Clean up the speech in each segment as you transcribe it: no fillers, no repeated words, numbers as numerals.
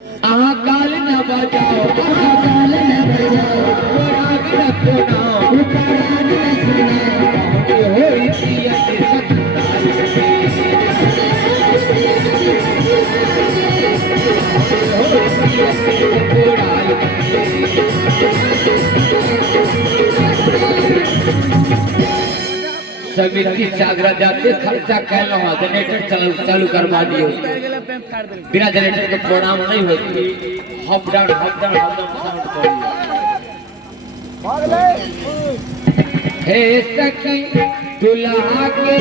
काल न बजाओ, काल न बजाओ, राग न सुनाओ, राग न सुनाओ, होई पिया के सत्ताई होई पिया के कोड़ाई समिति सागरा जाते खर्चा कैलो जनरेटर चालू करवा दियो बिना जनरेटर के प्रोग्राम नहीं होती हप डाउन साउंड करिए हे सखी दुल्हा के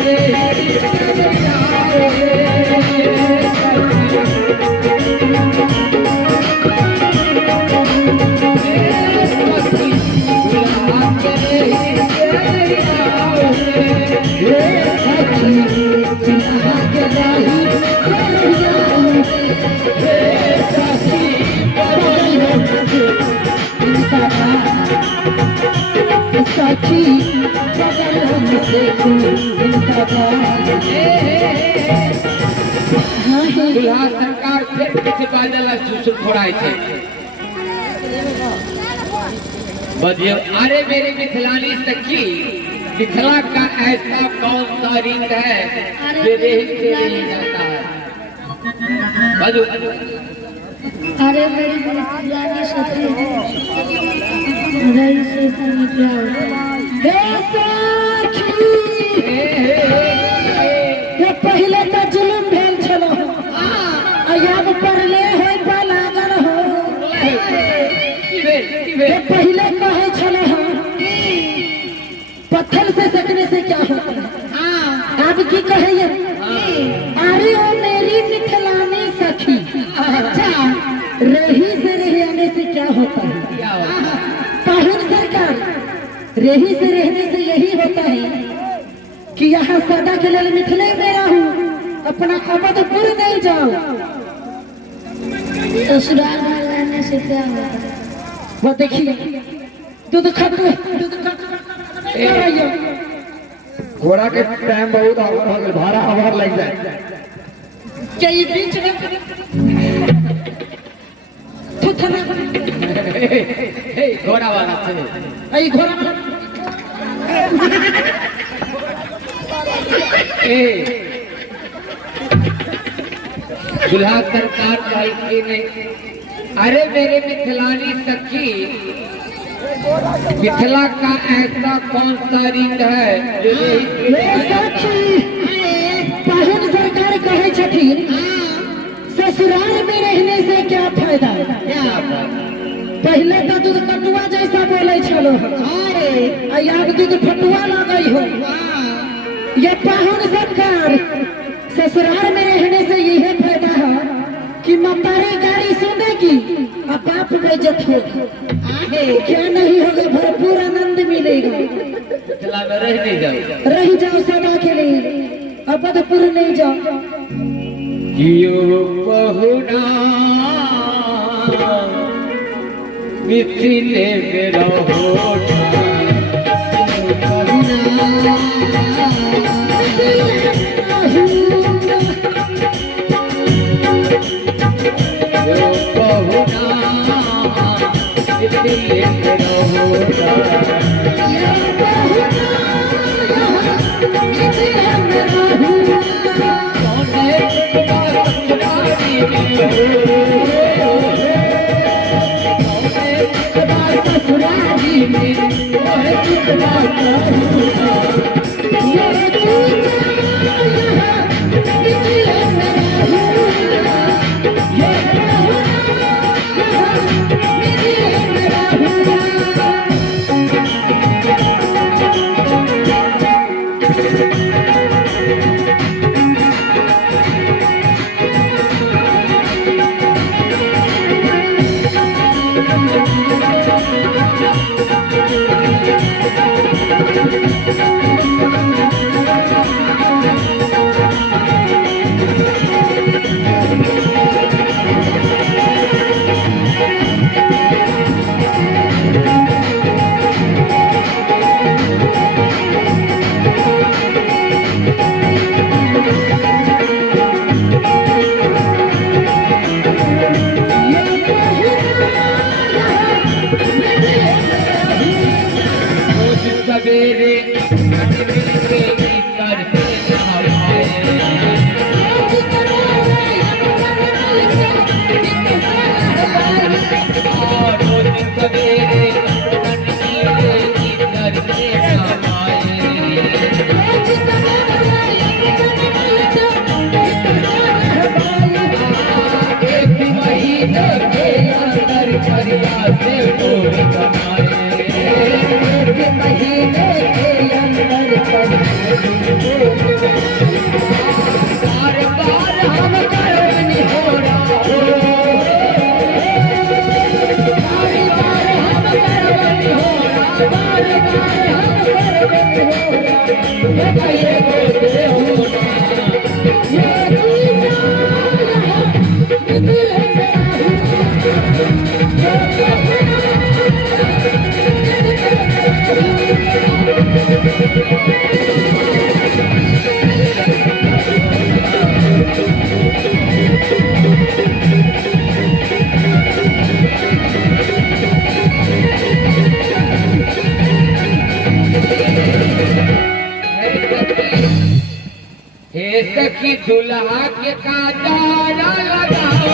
दुल्हा सरकार फिर किसी बादल सुसुर फोड़ाए थे बजियो अरे मेरे मिथिलानी सखी मिथिला का ऐसा कौन सा रिंग है जो रेही से नहीं जाता है बजो अरे मेरी मिथिलानी सखी रही से निकला ये पहले तो जुलुम भेल छलो अब पढ़ले होय पर लागल हो ये पहले कहे छले हम पत्थर से सकने से क्या होता है अब की कहे ये अरे ओ मेरी मिथिलानी सखी अच्छा रही से रही आने से क्या होता है पाहुन सरकार रही से रहने से यही होता है कि यहाँ सदा के लिए मिथिले में रहूं अपना अवधपुर नहीं जाओ ससुराल में रहने से क्या होता है वो देखिए दूध खाते घोड़ा के टाइम बहुत आवर हो गए भाड़ा आवर लग जाए क्या ये बीच में थुथना घोड़ा वाला से आई घोड़ा दुल्हा सरकार जाएगी नहीं अरे मेरे मिथिलानी सखी मिथिला का ऐसा कौन सा रिंग है पाहुन सरकार कहे छथिन ससुराल में रहने से क्या फायदा पहले तो दूध कटुआ जैसा बोले चलो अब दूध फटुआ लगे हो ये पाहुन सरकार ससुराल में रहने से यही फायदा है कि मतारी गाड़ी सुनेगी और बाप बेइज्जत होगी क्या नहीं होगा भरपूर आनंद मिलेगा रह जाओ सदा के लिए अवधपुर नहीं जाओ बहुना मिथिले में रहो महीने के अंदर करिया से गोरी बनाए, एक महीने के अंदर करिया से गोरी बार बार हम करवनी हो रहा हो, बार बार हम करवनी हो रहा, बार बार हम करवनी हो रहा, ये बोलते हो ये जीना दिल मेरा हे सखी दुल्हा के कांटारा लगाओ,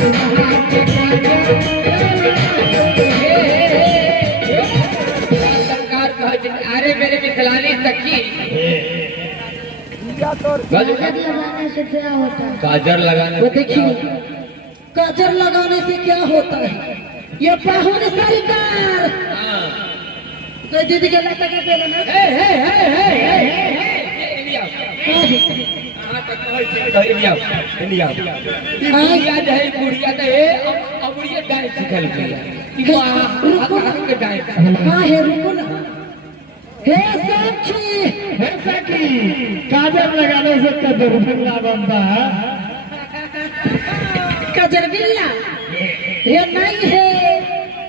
दुल्हा के सरकार अरे मेरे मिथिलानी सखी लगाने से क्या होता है? काजर लगाने वो से क्या देखिए होता है? काजर लगाने से क्या होता है? ये पाहुन सरकार हाँ। तो दीदी के लता का पेड़ ना हे हे हे हे हे हे इंडिया हां तक इंडिया इंडिया याद है बुढ़िया तो ए अब बुढ़िया डांस सिखल गई रुको के डांस हाँ है रुको ना हे सखी काजर लगाने से कदर बिल्ला बनता है। काजर बिल्ला ये नहीं है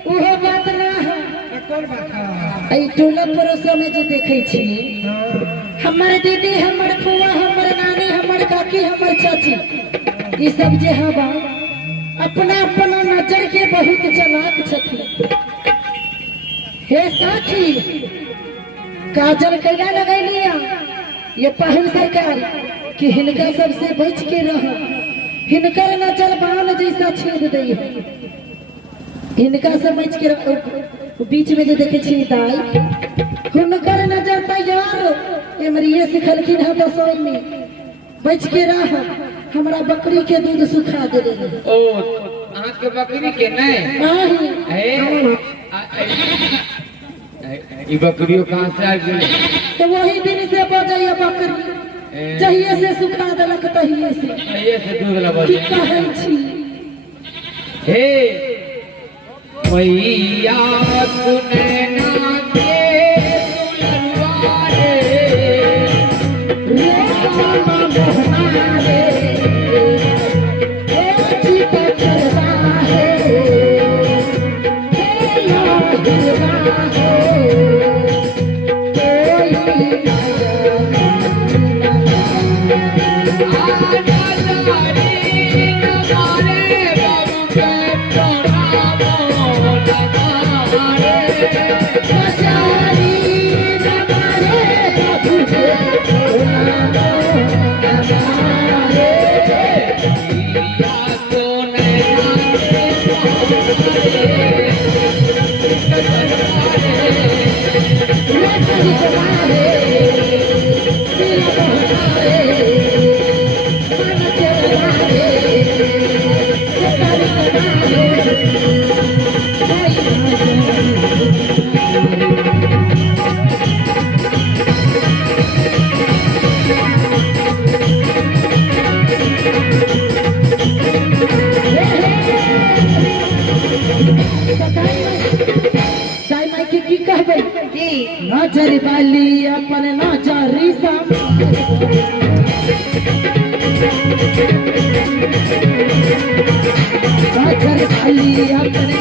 वो बात ना है आई टोला पड़ोसा में जो देखे छी हमर दीदी हमर फुआ हमर नानी हमर काकी हमर चाची ये सब जे हवा अपना अपना नजर के बहुत चालाक छथि। हे साथी काजल कैला लगैलिया ये पाहुन सरकार कि हिनका सबसे बच के रह, हिनकर नजर बाण जैसा छेद दै है, हिनका से बच के रह। बीच में जो देखे छी दाई हुनकर नजर तैयार एमरिए सिखलखिन है तो सब में बच के रह, हमरा बकरी के दूध सुखा दे रहे ओ अहाँ के बकरी के नहीं आही ई बकरियों कहाँ से आ गई? तो वही दिन से बजैया बकरी जहिए से सुखा देलक तहिए से ये से दूध लगा की कहै छी। हे मैया सुने ना के दुलरुआ रे, रे मामा मोहना रे ए जीता करवा है हे लोहिया है नजर वाली अपन नजरी नजर वाली अपन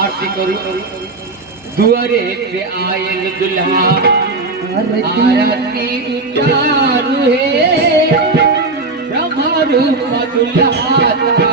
आरती करू दुआरे पे आयल दुल्हा आरती उतारू हे ब्रह्मा रूप दुल्हा